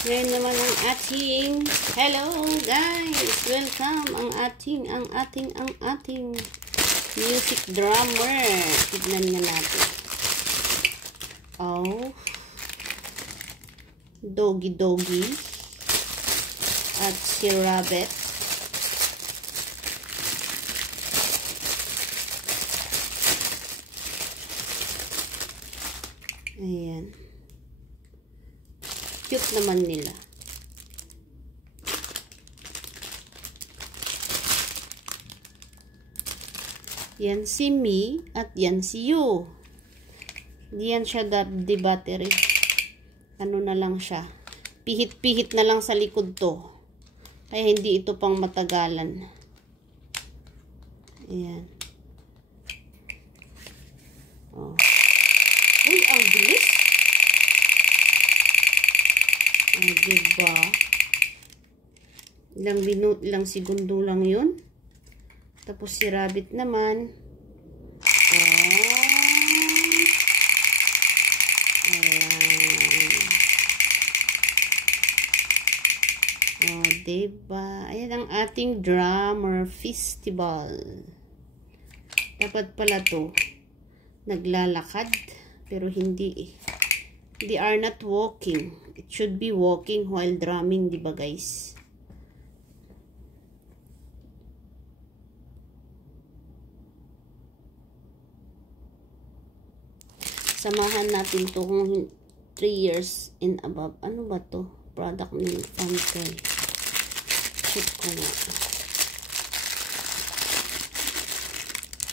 Ngayon naman ang ating, hello guys! Welcome ang ating music drummer. Tignan nga natin. Oh. Doggy at si Rabbit. Ayan. Cute naman nila. Yan si Me at yan si You. Diyan siya di battery. Ano na lang siya. Pihit-pihit na lang sa likod to. Kaya hindi ito pang matagalan. Ayan. Oh. Uy, ang bilis. Oh, diba? Ilang segundo lang yun. Tapos si Rabbit naman. Oh. Oh, diba? Ayan ang ating drummer festival. Dapat pala to naglalakad, pero hindi. They are not walking. It should be walking while drumming, diba guys? Samahan natin to kung 3 years and above. Ano ba to? Product ng Funtoy. Check ko na.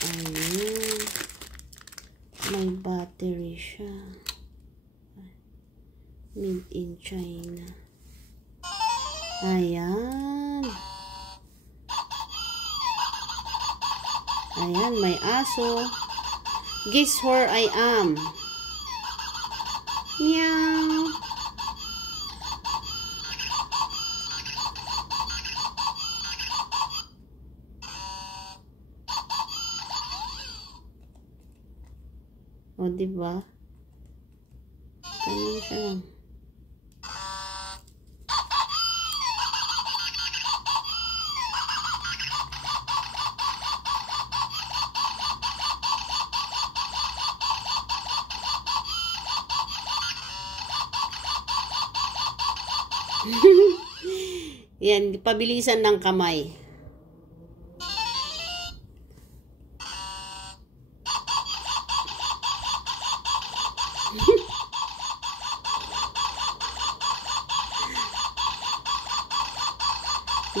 Ayun. May battery siya. Made in China. Ayan. Ayan, may aso. Guess where I am? Meow. O, diba? Ganyan siya lang. Yan, pabilisan ng kamay.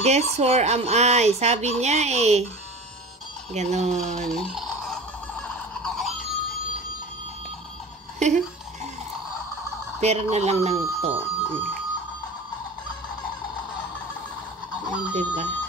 Guess where am I? Sabi niya eh. Ganon. Pero na lang ng to. Diba?